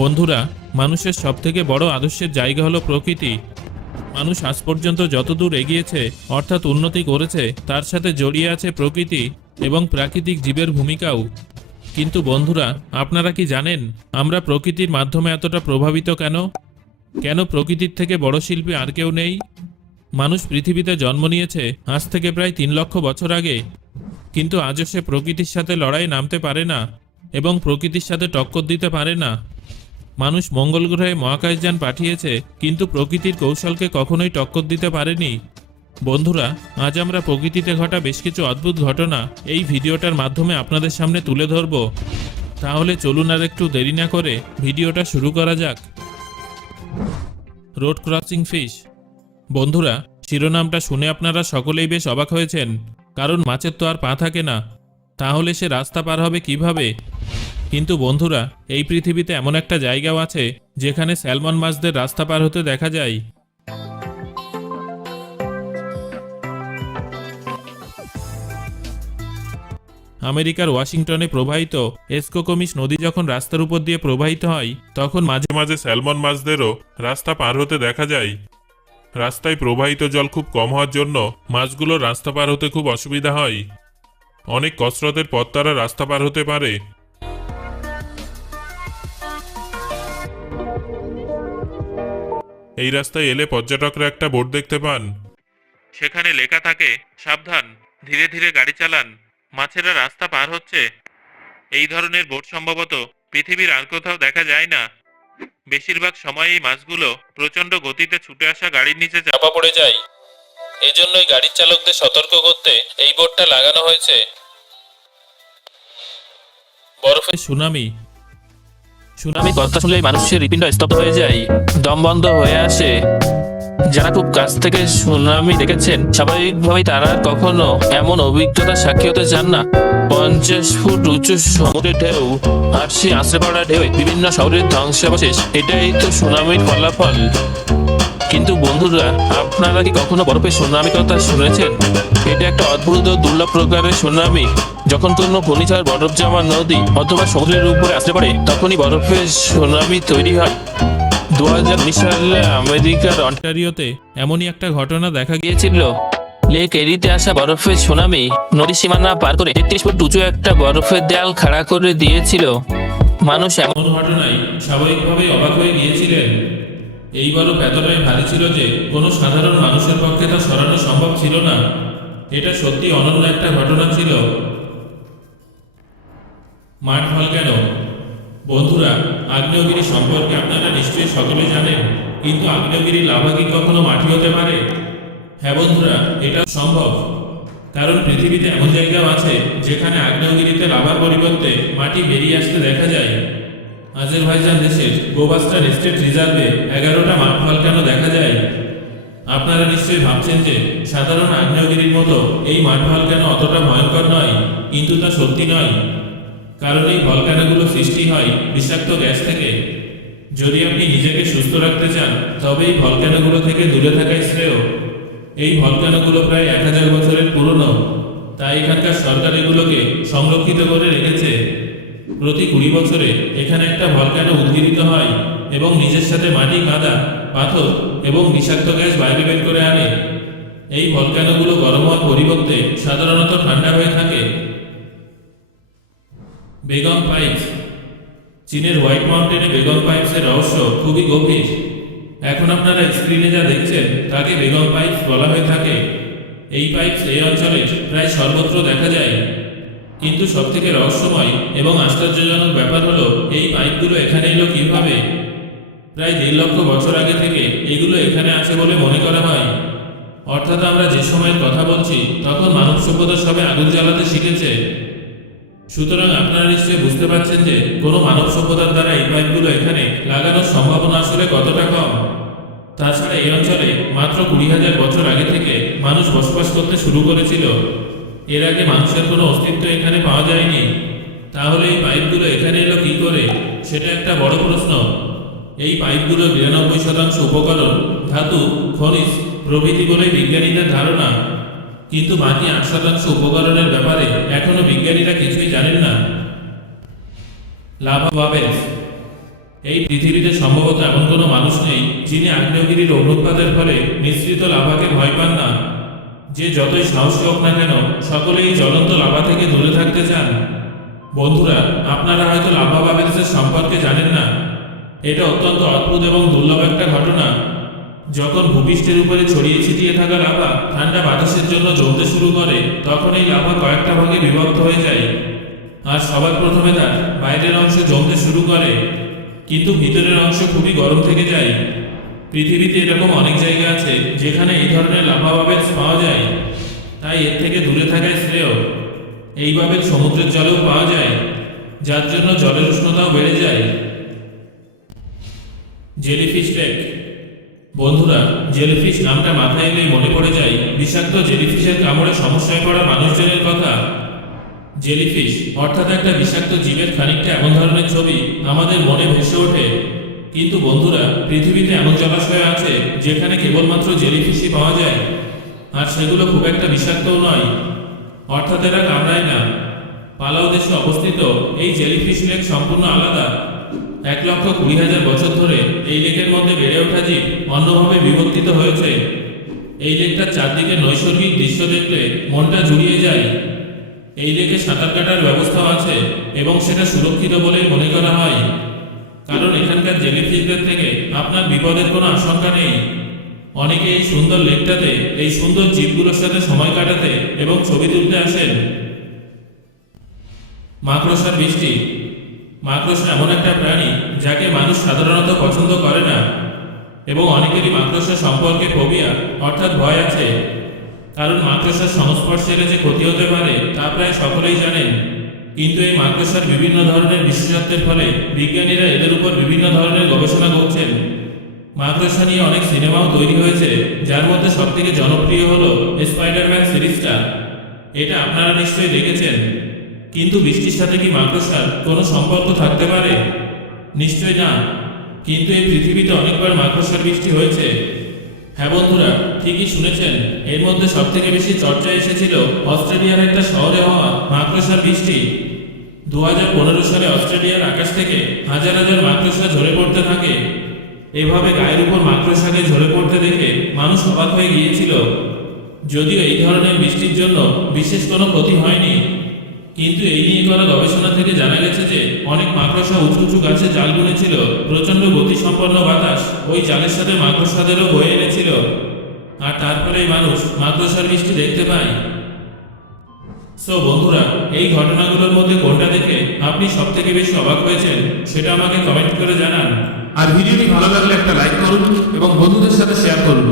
বন্ধুরা, মানুষের সবথেকে বড় আদর্শের জায়গা হলো প্রকৃতি। মানুষ আজ পর্যন্ত যতদূর এগিয়েছে অর্থাৎ উন্নতি করেছে, তার সাথে জড়িয়ে আছে প্রকৃতি এবং প্রাকৃতিক জীবের ভূমিকাও। কিন্তু বন্ধুরা, আপনারা কি জানেন আমরা প্রকৃতির মাধ্যমে এতটা প্রভাবিত কেন? কেন প্রকৃতির থেকে বড় শিল্পী আর কেউ নেই? মানুষ পৃথিবীতে জন্ম নিয়েছে আজ থেকে প্রায় 3 লক্ষ বছর আগে, কিন্তু আজও সে প্রকৃতির সাথে লড়াই নামতে পারে না এবং প্রকৃতির সাথে টক্কর দিতে পারে না। মানুষ মঙ্গল গ্রহে মহাকাশযান পাঠিয়েছে, কিন্তু প্রকৃতির কৌশলকে কখনোই টক্কর দিতে পারেনি। বন্ধুরা, আজ আমরা প্রকৃতিতে ঘটা বেশ কিছু অদ্ভুত ঘটনা এই ভিডিওটার মাধ্যমে আপনাদের সামনে তুলে ধরব। তাহলে চলুন আর একটু দেরি না করে ভিডিওটা শুরু করা যাক। Road crossing fish. বন্ধুরা, শিরোনামটা শুনে আপনারা সকলেই বেশ অবাক হয়েছেন, কারণ মাছের তো আর পা থাকে না, তাহলে সে রাস্তা পার হবে কিভাবে? কিন্তু বন্ধুরা, এই পৃথিবীতে এমন একটা জায়গাও আছে যেখানে স্যালমন মাছদের রাস্তা পার হতে দেখা যায়। আমেরিকার ওয়াশিংটনে প্রবাহিত এসকোকমিস নদী যখন রাস্তার উপর দিয়ে প্রবাহিত হয়, তখন মাঝে মাঝে স্যালমন মাছদেরও রাস্তা পার হতে দেখা যায়। রাস্তায় প্রবাহিত জল খুব কম হওয়ার জন্য মাছগুলো রাস্তা পার হতে খুব অসুবিধা হয়। অনেক কসরতের পর তারা রাস্তা পার হতে পারে। এই রাস্তায় এলে পর্যটকরা একটা বোর্ড দেখতে পান, সেখানে লেখা থাকে, সাবধান, ধীরে ধীরে গাড়ি চালান, মাছেরা রাস্তা পার হচ্ছে। এই ধরনের বোর্ড সম্ভবত পৃথিবীর আর কোথাও দেখা যায় না। বেশিরভাগ সময় এই মাছগুলো প্রচন্ড গতিতে ছুটে আসা গাড়ির নিচে চাপা পড়ে যায়। এজন্যই গাড়ির চালকদের সতর্ক করতে এই বোর্ডটা লাগানো হয়েছে। বরফের সুনামি। সুনামি কথা শুনলেই মানুষের হৃৎপিণ্ড স্তব্ধ হয়ে যায়, দম বন্ধ হয়ে আসে। যারা খুব কাছ থেকে সুনামি দেখেছেন, স্বাভাবিকভাবেই তারা কখনো এমন অভিজ্ঞতা সাক্ষী হতে চান না। 50 ফুট উঁচু সমুদ্রের ঢেউ আর সে আশ্রে পড়া ঢেউ, বিভিন্ন শহরের ধ্বংসাবশেষ, এটাই তো সুনামির ফলাফল। কিন্তু বন্ধুরা, আপনারা কি কখনো বরফের সুনামির কথা শুনেছেন? এটা একটা অদ্ভুত ও দুর্লভ প্রকারের সুনামি। যখন কোনো ঘূর্ণিঝড় বরফ জমা নদী অথবা সমুদ্রের উপরে আসতে পারে, তখনই বরফের সুনামি তৈরি হয়। 2019 সালে আমেরিকার অন্টারিওতে এমনই একটা ঘটনা দেখা গিয়েছিল। লেক এরিতে আসা বরফের সুনামি নদী সীমানা পার করে 33 ফুট উঁচু একটা বরফের দেয়াল খাড়া করে দিয়েছিল। মানুষ এমন ঘটনায় স্বাভাবিকভাবেই অবাক হয়ে গিয়েছিলেন। এই বরফ এতটাই ভারী ছিল যে কোনো সাধারণ মানুষের পক্ষে তা সরানো সম্ভব ছিল না। এটা সত্যি অনন্য একটা ঘটনা ছিল। Mars volcano. বন্ধুরা, আগ্নেয়গিরি সম্পর্কে আপনারা নিশ্চয়ই সকলে জানেন, কিন্তু আগ্নেয়গিরির লাভা কি কখনো মাটি হতে পারে? হ্যাঁ বন্ধুরা, এটা সম্ভব। কারণ পৃথিবীতে এমন জায়গাও আছে যেখানে আগ্নেয়গিরিতে লাভার পরিবর্তে মাটি বেরিয়ে আসতে দেখা যায়। আজারবাইজান দেশের গোবাস্টার স্টেট রিজার্ভে 11টা মার্স ভলক্যানো দেখা যায়। আপনারা নিশ্চয়ই ভাবছেন যে সাধারণ আগ্নেয়গিরির মতো এই মার্স ভলক্যানো অতটা ভয়ঙ্কর নয়, কিন্তু তা সত্যি নয়। কারণ এই ভলক্যানোগুলো সৃষ্টি হয় বিষাক্ত গ্যাস থেকে। যদি আপনি নিজেকে সুস্থ রাখতে চান, তবে এই ভলক্যানোগুলো থেকে দূরে থাকাই শ্রেয়। এই ভলক্যানোগুলো প্রায় 1000 বছরের পুরনো, তাই এখানকার সরকার এগুলোকে সংরক্ষিত করে রেখেছে। প্রতি 20 বছরে এখানে একটা ভলক্যানো উদ্গীরিত হয় এবং নিজের সাথে মাটি, কাদা, পাথর এবং বিষাক্ত গ্যাস বাইরে বের করে আনে। এই ভলক্যানোগুলো গরম হওয়ার পরিবর্তে সাধারণত ঠান্ডা হয়ে থাকে। বেগম পাইপস। চীনের হোয়াইট মাউন্টেনে বেগম পাইপসের রহস্য খুবই গভীর। এখন আপনারা স্ক্রিনে যা দেখছেন তাকে বেগম পাইপস বলা হয়ে থাকে। এই পাইপস এই অঞ্চলে প্রায় সর্বত্র দেখা যায়। কিন্তু সবথেকে রহস্যময় এবং আশ্চর্যজনক ব্যাপার হলো, এই পাইপগুলো এখানে এলো কিভাবে? প্রায় 1.5 লক্ষ বছর আগে থেকে এগুলো এখানে আছে বলে মনে করা হয়। অর্থাৎ আমরা যে সময়ের কথা বলছি, তখন মানব সভ্যতা সবে আগুন জ্বালাতে শিখেছে। সুতরাং আপনারা নিশ্চয়ই বুঝতে পারছেন যে কোনো মানব সভ্যতার দ্বারা এই পাইপগুলো এখানে লাগানোর সম্ভাবনা আসলে কতটা কম। তাছাড়া এই অঞ্চলে মাত্র 20,000 বছর আগে থেকে মানুষ বসবাস করতে শুরু করেছিল। এর আগে মানুষের কোনো অস্তিত্ব এখানে পাওয়া যায়নি। তাহলে এই পাইপগুলো এখানে এলো কি করে, সেটা একটা বড় প্রশ্ন। এই পাইপগুলো 99% উপকরণ, ধাতু, খনিজ প্রভৃতি বলে বিজ্ঞানীদের ধারণা। কিন্তু বাকি 8% উপকরণের ব্যাপারে এখনো বিজ্ঞানীরা কিছুই জানেন না। Lava bubbles. এই পৃথিবীতে সম্ভবত এমন কোনো মানুষ নেই যিনি আগ্নেয়গিরির অগ্নুৎপাতের ফলে মিশ্রিত লাভাকে ভয় পান না। যে যতই সাহসী হোক না কেন, সকলেই জ্বলন্ত লাভা থেকে দূরে থাকতে চান। বন্ধুরা, আপনারা হয়তো লাভা বাবেলসের সম্পর্কে জানেন না। এটা অত্যন্ত অদ্ভুত এবং দুর্লভ একটা ঘটনা। যখন ভূপৃষ্ঠের উপরে ছড়িয়ে ছিটিয়ে থাকা লাভা ঠান্ডা বাতাসের জন্য জ্বলতে শুরু করে, তখন এই লাভা কয়েকটা ভাগে বিভক্ত হয়ে যায়। আর সবার প্রথমে তার বাইরের অংশ জমতে শুরু করে, কিন্তু ভিতরের অংশ খুবই গরম থেকে যায়। পৃথিবীতে এরকম অনেক জায়গা আছে যেখানে এই ধরনের লাভা বাবেলস পাওয়া যায়, তাই এর থেকে দূরে থাকাই শ্রেয়। এই বাবেল সমুদ্রের জলেও পাওয়া যায়, যার জন্য জলের উষ্ণতাও বেড়ে যায়। Jellyfish lake. বন্ধুরা, জেলিফিশ নামটা মাথায় এলেই মনে পড়ে যায় বিষাক্ত জেলিফিশের কামড়ে সমস্যায় পড়া মানুষজনের কথা। জেলিফিশ অর্থাৎ একটা বিষাক্ত জীবের খানিকটা এমন ধরনের ছবি আমাদের মনে ভেসে ওঠে। কিন্তু বন্ধুরা, পৃথিবীতে এমন জলাশয় আছে যেখানে কেবলমাত্র জেলিফিশই পাওয়া যায়, আর সেগুলো খুব একটা বিষাক্তও নয়, অর্থাৎ এরা কামড়ায় না। পালাও দেশে অবস্থিত এই জেলিফিশ লেক সম্পূর্ণ আলাদা। 1,20,000 বছর ধরে এই লেকের মধ্যে বেড়ে ওঠা জীব অন্যভাবে বিবর্তিত হয়েছে। এই লেকটার চারদিকে নৈসর্গিক দৃশ্য দেখলে মনটা জুড়িয়ে যায়। এই লেকে সাঁতার কাটার ব্যবস্থাও আছে এবং সেটা সুরক্ষিত বলেই মনে করা হয়, কারণ এখানকার জেলিফিশদের থেকে আপনার বিপদের কোনো আশঙ্কা নেই। অনেকে এই সুন্দর লেকটাতে এই সুন্দর জীবগুলোর সাথে সময় কাটাতে এবং ছবি তুলতে আসেন। মাকড়সার বৃষ্টি। মাকড়সা এমন একটা প্রাণী যাকে মানুষ সাধারণত পছন্দ করে না, এবং অনেকেরই মাকড়সা সম্পর্কে ফোবিয়া অর্থাৎ ভয় আছে, কারণ মাকড়সার সংস্পর্শে এলে যে ক্ষতি হতে পারে তা প্রায় সকলেই জানেন। কিন্তু এই মাকড়সার বিভিন্ন ধরনের বিশেষত্বের ফলে বিজ্ঞানীরা এদের উপর বিভিন্ন ধরনের গবেষণা করছেন। মাকড়সা নিয়ে অনেক সিনেমাও তৈরি হয়েছে, যার মধ্যে সবথেকে জনপ্রিয় হলো স্পাইডারম্যান সিরিজটা। এটা আপনারা নিশ্চয়ই দেখেছেন। কিন্তু বৃষ্টির সাথে কি মাকড়সার কোনো সম্পর্ক থাকতে পারে? নিশ্চয়ই না। কিন্তু এই পৃথিবীতে অনেকবার মাকড়সার বৃষ্টি হয়েছে। হ্যাঁ বন্ধুরা, ঠিকই শুনেছেন। এর মধ্যে সবথেকে বেশি চর্চায় এসেছিল অস্ট্রেলিয়ার একটা শহরে হওয়া মাকড়সার বৃষ্টি। 2015 সালে অস্ট্রেলিয়ার আকাশ থেকে হাজার হাজার মাকড়সা ঝরে পড়তে থাকে। এভাবে গায়ের উপর মাকড়সাকে ঝরে পড়তে দেখে মানুষ অবাক হয়ে গিয়েছিল। যদিও এই ধরনের বৃষ্টির জন্য বিশেষ কোনো ক্ষতি হয়নি, কিন্তু এই নিয়ে করা গবেষণা থেকে জানা গেছে যে অনেক মাকড়সা উঁচু উঁচু গাছে জাল বুনেছিল। প্রচণ্ড গতিসম্পন্ন বাতাস ওই জালের সাথে মাকড়সাদেরও বয়ে এনেছিল, আর তারপরেই মানুষ মাকড়সার বৃষ্টি দেখতে পায়। সো বন্ধুরা, এই ঘটনাগুলোর মধ্যে কোনটা দেখে আপনি সবথেকে বেশি অবাক হয়েছেন সেটা আমাকে কমেন্ট করে জানান। আর ভিডিওটি ভালো লাগলে একটা লাইক করুন এবং বন্ধুদের সাথে শেয়ার করুন।